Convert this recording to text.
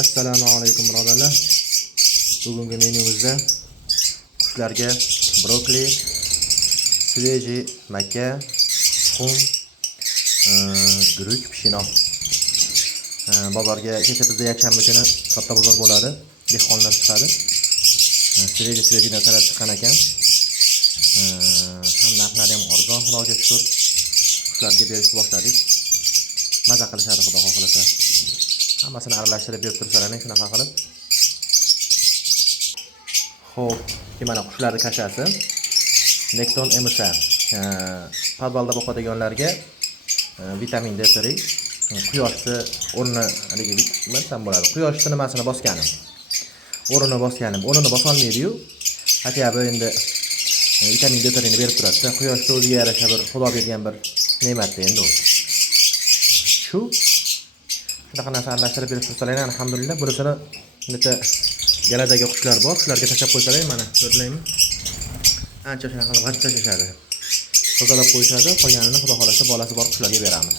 Assalomu alaykum birodarlar. Bugungi menyumizda qushlarga brokoli, sveji makka, tuxum, guruch, pishinoq. Bozorga kecha bizda yakshanba kuni katta bozor bo'ladi. Dehqonlar chiqadi. Sveji narsalar chiqqan ekan. Ham narxlari ham arzon, xudoga shukr. Qushlarga berishni boshladik. Maza qilishadi xudo xohlasa. Hammasini aralashtirib berib tursalar, shunaqa qilib. Xo'p, mana qushlarning kashasi. Nekton emisa. Podvalda boqadiganlarga vitamin D3, quyoshni o'rni haligi nima bo'ladi? Quyoshni nimasini bosganim. O'rnini bosganim, o'rnini bosolmaydi-yu. Hatyobi endi vitamin D3 ni berib turadi. Quyoshni o'ziga yarasha bir xudo bergan bir ne'mat endi u. Shu shunaqa narsa aralashtirib berib tursalar, alhamdulillah, bunisini bitta galadagi qushlar bor, shularga tashlab qo'ysalar, mana ko'rlaymi? Ancha shunaqa qilib g'arib tashlashadi. Tozalab qo'yishadi, qolganini xudo xolasa bolasi bor qushlarga beramiz.